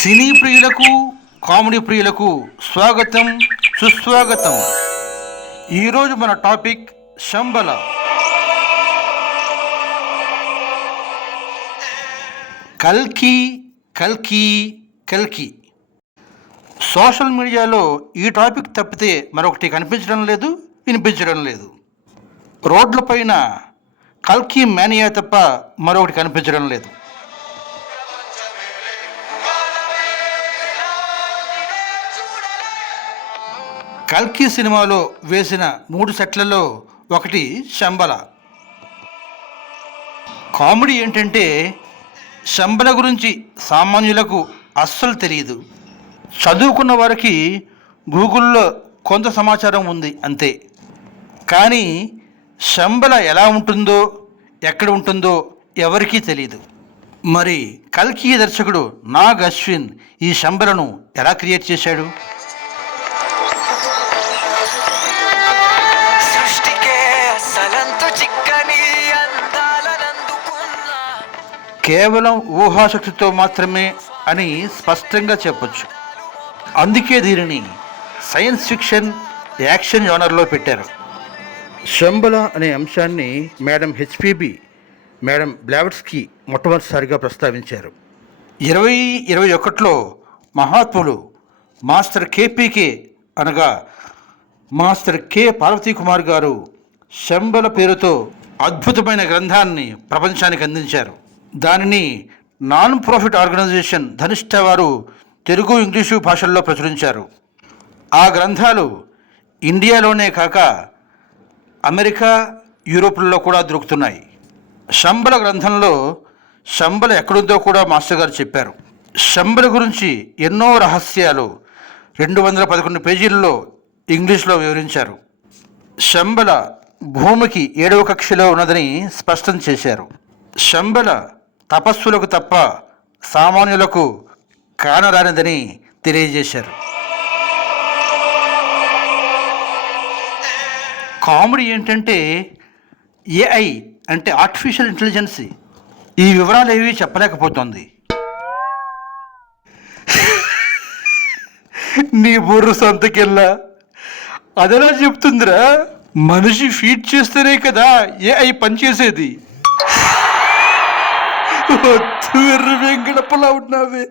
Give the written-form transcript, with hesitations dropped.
సినీ ప్రియులకు కామెడీ ప్రియులకు స్వాగతం సుస్వాగతం. ఈరోజు మన టాపిక్ శంబల. కల్కి కల్కి కల్కి. సోషల్ మీడియాలో ఈ టాపిక్ తప్పితే మరొకటి కనిపించడం లేదు, వినిపించడం లేదు. రోడ్లపైన కల్కి మేనియా తప్ప మరొకటి కనిపించడం లేదు. కల్కి సినిమాలో వేసిన 3 సెట్లలో ఒకటి శంబల. కామెడీ ఏంటంటే శంబల గురించి సామాన్యులకు అస్సలు తెలియదు. చదువుకున్న వారికి గూగుల్లో కొంత సమాచారం ఉంది అంతే. కానీ శంబల ఎలా ఉంటుందో, ఎక్కడ ఉంటుందో ఎవరికీ తెలియదు. మరి కల్కి దర్శకుడు నాగ్ అశ్విన్ ఈ శంబలను ఎలా క్రియేట్ చేశాడు? కేవలం ఊహాశక్తితో మాత్రమే అని స్పష్టంగా చెప్పొచ్చు. అందుకే దీనిని సైన్స్ ఫిక్షన్, యాక్షన్ జోనర్లో పెట్టారు. శంబల అనే అంశాన్ని మేడం హెచ్పిబి, మేడం బ్లావెట్స్కీ మొట్టమొదటిసారిగా ప్రస్తావించారు. 2021లో మహాత్ములు మాస్టర్ కేపీకే అనగా మాస్టర్ కె పార్వతీ కుమార్ గారు శంబల పేరుతో అద్భుతమైన గ్రంథాన్ని ప్రపంచానికి అందించారు. దానిని నాన్ ప్రాఫిట్ ఆర్గనైజేషన్ ధనిష్ట వారు తెలుగు, ఇంగ్లీషు భాషల్లో ప్రచురించారు. ఆ గ్రంథాలు ఇండియాలోనే కాక అమెరికా, యూరోప్లలో కూడా దొరుకుతున్నాయి. శంబల గ్రంథంలో శంబల ఎక్కడుందో కూడా మాస్టర్ గారు చెప్పారు. శంబల గురించి ఎన్నో రహస్యాలు 211 పేజీల్లో ఇంగ్లీష్లో వివరించారు. శంబల భూమికి 7వ కక్షలో ఉన్నదని స్పష్టం చేశారు. శంబల తపస్సులకు తప్ప సామాన్యులకు కానరానిదని తెలియజేశారు. కామెడీ ఏంటంటే ఏఐ అంటే ఆర్టిఫిషియల్ ఇంటెలిజెన్స్ ఈ వివరాలు ఏవి చెప్పలేకపోతుంది. నీ బుర్ర సొంతకెళ్ళా అదెలా చెప్తుందిరా? మనిషి ఫీడ్ చేస్తేనే కదా ఏఐ పనిచేసేది. వెంగడపలా ఉన్నావే.